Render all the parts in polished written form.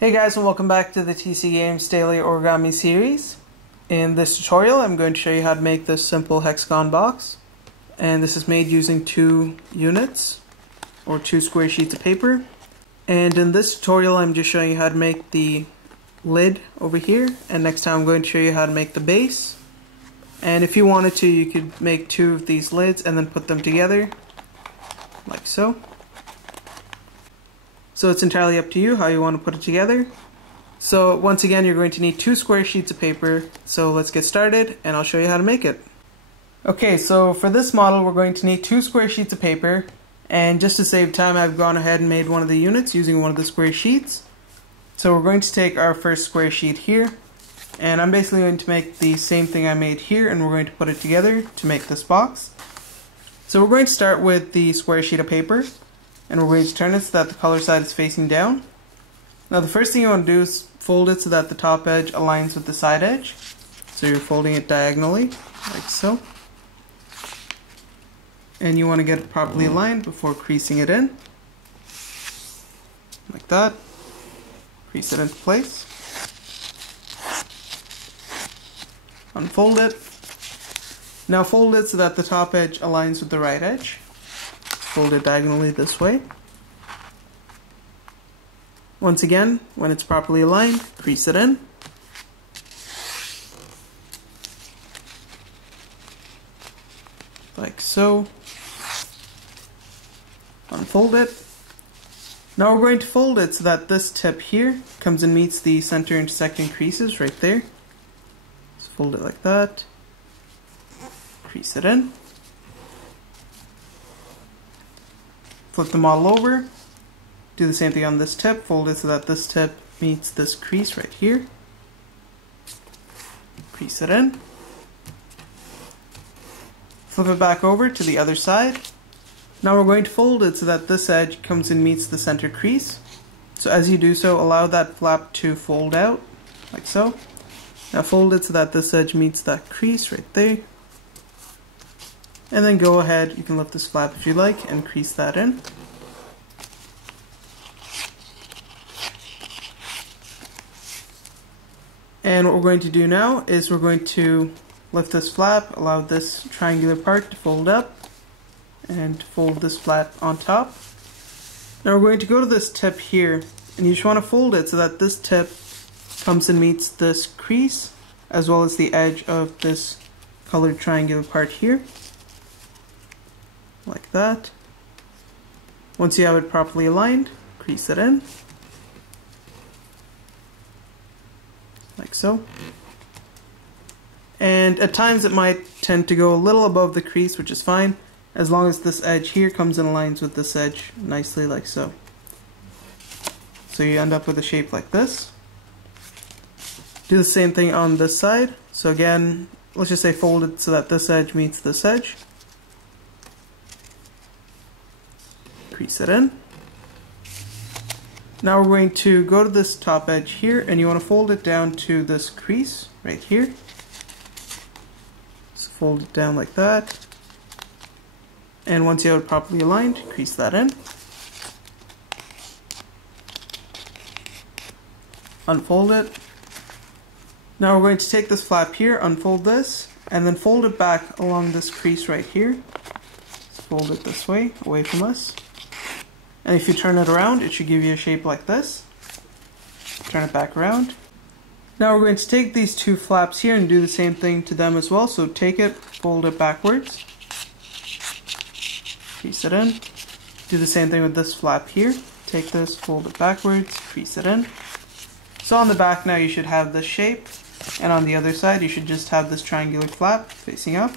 Hey guys, and welcome back to the TC Games Daily Origami series. In this tutorial I'm going to show you how to make this simple hexagon box, and this is made using 2 units or 2 square sheets of paper. And in this tutorial I'm just showing you how to make the lid over here, and next time I'm going to show you how to make the base. And if you wanted to, you could make 2 of these lids and then put them together like so. So it's entirely up to you how you want to put it together. So once again, you're going to need 2 square sheets of paper. So let's get started and I'll show you how to make it. Okay, so for this model we're going to need 2 square sheets of paper, and just to save time I've gone ahead and made one of the units using one of the square sheets. So we're going to take our first square sheet here, and I'm basically going to make the same thing I made here, and we're going to put it together to make this box. So we're going to start with the square sheet of paper, and we're going to turn it so that the color side is facing down. Now the first thing you want to do is fold it so that the top edge aligns with the side edge. So you're folding it diagonally, like so. And you want to get it properly aligned before creasing it in. Like that. Crease it into place. Unfold it. Now fold it so that the top edge aligns with the right edge. Fold it diagonally this way. Once again, when it's properly aligned, crease it in. Like so. Unfold it. Now we're going to fold it so that this tip here comes and meets the center intersecting creases right there. Just fold it like that. Crease it in. Flip the model over, do the same thing on this tip, fold it so that this tip meets this crease right here. Crease it in. Flip it back over to the other side. Now we're going to fold it so that this edge comes and meets the center crease. So as you do so, allow that flap to fold out, like so. Now fold it so that this edge meets that crease right there. And then go ahead, you can lift this flap if you like, and crease that in. And what we're going to do now is we're going to lift this flap, allow this triangular part to fold up, and fold this flap on top. Now we're going to go to this tip here, and you just want to fold it so that this tip comes and meets this crease, as well as the edge of this colored triangular part here. Like that. Once you have it properly aligned, crease it in. Like so. And at times it might tend to go a little above the crease, which is fine, as long as this edge here comes and aligns with this edge nicely, like so. So you end up with a shape like this. Do the same thing on this side. So again, let's just say fold it so that this edge meets this edge. Crease it in. Now we're going to go to this top edge here, and you want to fold it down to this crease right here. So fold it down like that. And once you have it properly aligned, crease that in. Unfold it. Now we're going to take this flap here, unfold this, and then fold it back along this crease right here. Just fold it this way, away from us. And if you turn it around, it should give you a shape like this. Turn it back around. Now we're going to take these 2 flaps here and do the same thing to them as well. So take it, fold it backwards. Crease it in. Do the same thing with this flap here. Take this, fold it backwards, crease it in. So on the back now you should have this shape, and on the other side you should just have this triangular flap facing up.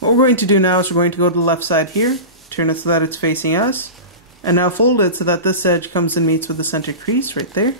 What we're going to do now is we're going to go to the left side here, turn it so that it's facing us. And now fold it so that this edge comes and meets with the center crease right there.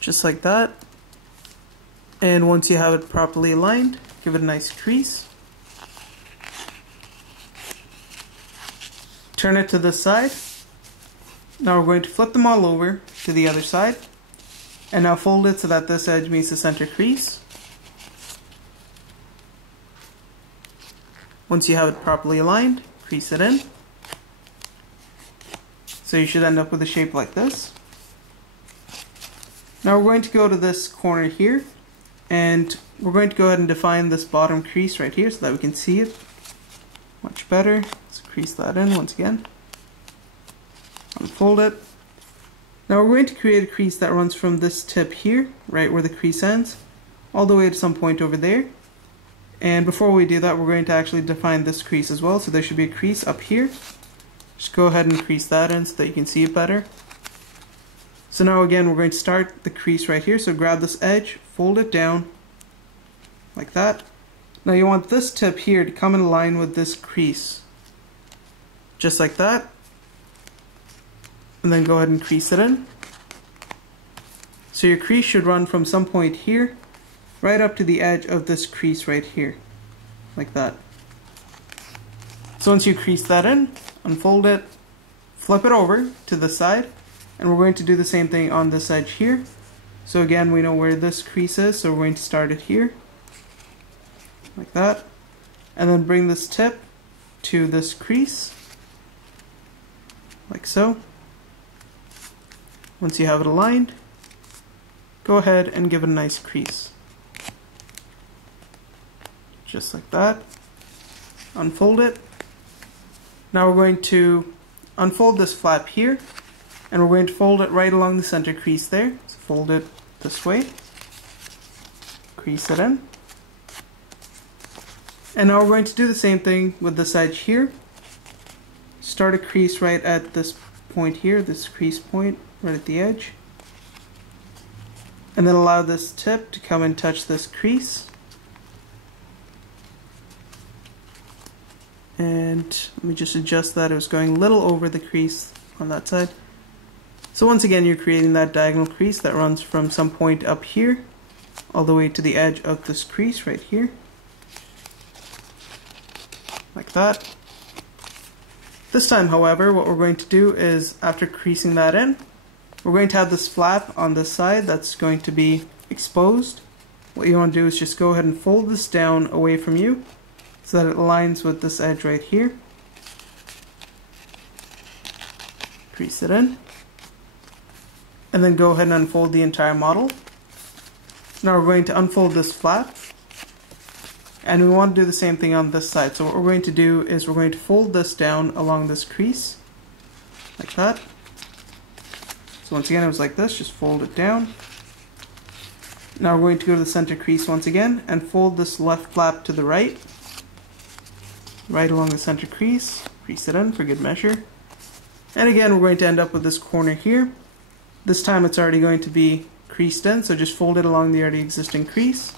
Just like that. And once you have it properly aligned, give it a nice crease. Turn it to this side. Now we're going to flip the model over to the other side. And now fold it so that this edge meets the center crease. Once you have it properly aligned, crease it in. So you should end up with a shape like this. Now we're going to go to this corner here, and we're going to go ahead and define this bottom crease right here so that we can see it much better. Let's crease that in once again. Unfold it. Now we're going to create a crease that runs from this tip here, right where the crease ends, all the way to some point over there. And before we do that, we're going to actually define this crease as well. So there should be a crease up here. Just go ahead and crease that in so that you can see it better. So now again, we're going to start the crease right here. So grab this edge, fold it down like that. Now you want this tip here to come in line with this crease, just like that. And then go ahead and crease it in. So your crease should run from some point here right up to the edge of this crease right here, like that. So once you crease that in, unfold it, flip it over to the side, and we're going to do the same thing on this edge here. So again, we know where this crease is, so we're going to start it here, like that, and then bring this tip to this crease, like so. Once you have it aligned, go ahead and give it a nice crease. Just like that. Unfold it. Now we're going to unfold this flap here, and we're going to fold it right along the center crease there. So fold it this way. Crease it in. And now we're going to do the same thing with this edge here. Start a crease right at this point here, this crease point right at the edge. And then allow this tip to come and touch this crease. And let me just adjust that. It was going a little over the crease on that side. So once again, you're creating that diagonal crease that runs from some point up here all the way to the edge of this crease right here, like that. This time, however, what we're going to do is, after creasing that in, we're going to have this flap on this side that's going to be exposed. What you want to do is just go ahead and fold this down away from you so that it aligns with this edge right here. Crease it in. And then go ahead and unfold the entire model. Now we're going to unfold this flap. And we want to do the same thing on this side. So what we're going to do is we're going to fold this down along this crease, like that. So once again, it was like this, just fold it down. Now we're going to go to the center crease once again and fold this left flap to the right along the center crease, crease it in for good measure. And again, we're going to end up with this corner here. This time it's already going to be creased in, so just fold it along the already existing crease.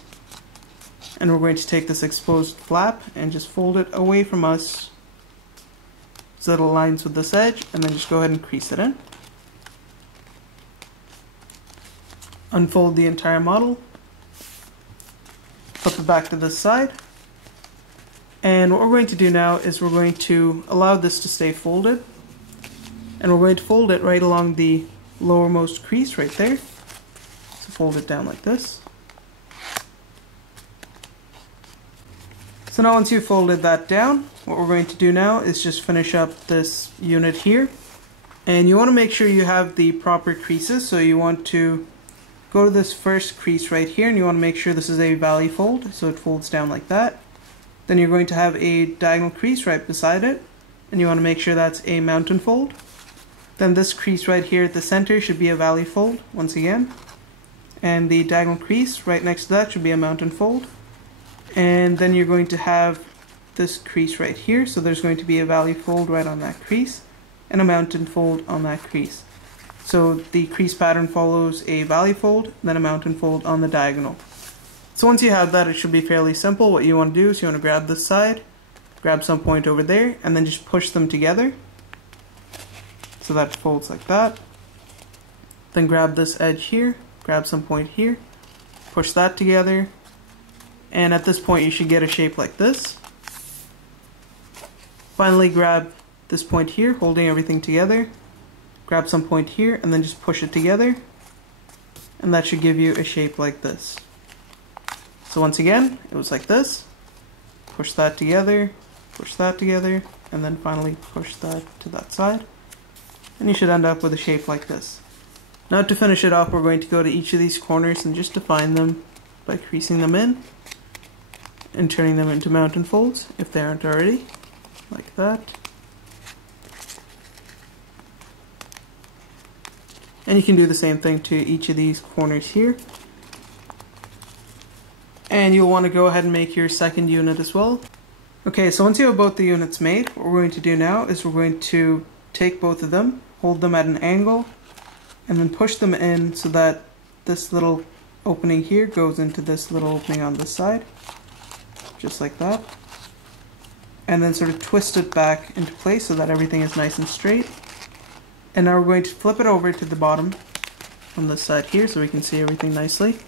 And we're going to take this exposed flap and just fold it away from us so that it aligns with this edge, and then just go ahead and crease it in. Unfold the entire model, flip it back to this side, and what we're going to do now is we're going to allow this to stay folded, and we're going to fold it right along the lowermost crease right there. So fold it down like this. So now once you've folded that down, what we're going to do now is just finish up this unit here. And you want to make sure you have the proper creases, so you want to go to this first crease right here, and you want to make sure this is a valley fold, so it folds down like that. Then you're going to have a diagonal crease right beside it, and you want to make sure that's a mountain fold. Then this crease right here at the center should be a valley fold once again, and the diagonal crease right next to that should be a mountain fold. And then you're going to have this crease right here, so there's going to be a valley fold right on that crease and a mountain fold on that crease. So the crease pattern follows a valley fold, then a mountain fold on the diagonal. So once you have that, it should be fairly simple. What you want to do is you want to grab this side, grab some point over there, and then just push them together so that it folds like that. Then grab this edge here, grab some point here, push that together, and at this point you should get a shape like this. Finally, grab this point here, holding everything together, grab some point here, and then just push it together, and that should give you a shape like this. So once again, it was like this. Push that together, and then finally push that to that side, and you should end up with a shape like this. Now to finish it off, we're going to go to each of these corners and just define them by creasing them in and turning them into mountain folds if they aren't already, like that. And you can do the same thing to each of these corners here. And you'll want to go ahead and make your second unit as well. Okay, so once you have both the units made, what we're going to do now is we're going to take both of them, hold them at an angle, and then push them in so that this little opening here goes into this little opening on this side, just like that. And then sort of twist it back into place so that everything is nice and straight. And now we're going to flip it over to the bottom on this side here so we can see everything nicely.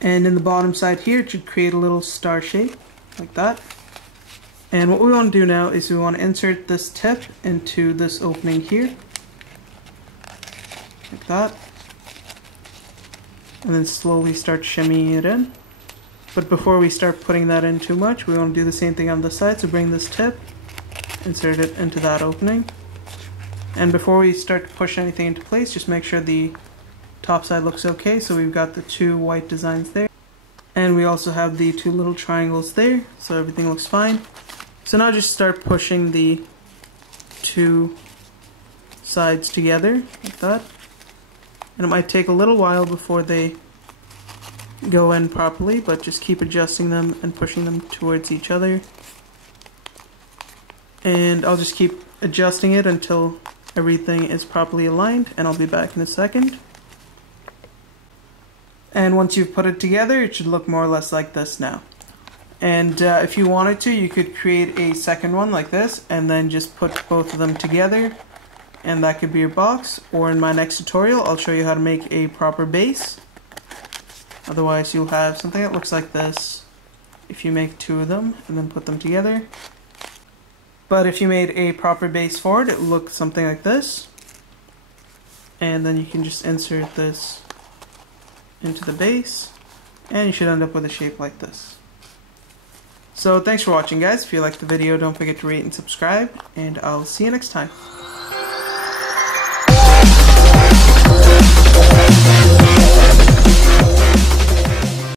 And in the bottom side here, it should create a little star shape, like that. And what we want to do now is we want to insert this tip into this opening here, like that. And then slowly start shimmying it in. But before we start putting that in too much, we want to do the same thing on this side. So bring this tip, insert it into that opening. And before we start to push anything into place, just make sure the top side looks okay. So we've got the two white designs there. And we also have the two little triangles there, so everything looks fine. So now just start pushing the two sides together, like that. And it might take a little while before they go in properly, but just keep adjusting them and pushing them towards each other. And I'll just keep adjusting it until everything is properly aligned, and I'll be back in a second. And once you've put it together, it should look more or less like this now. And if you wanted to, you could create a second one like this, and then just put both of them together, and that could be your box. Or in my next tutorial, I'll show you how to make a proper base. Otherwise, you'll have something that looks like this if you make two of them and then put them together. But if you made a proper base for it, it would look something like this. And then you can just insert this into the base, and you should end up with a shape like this. So thanks for watching, guys. If you liked the video, don't forget to rate and subscribe, and I'll see you next time.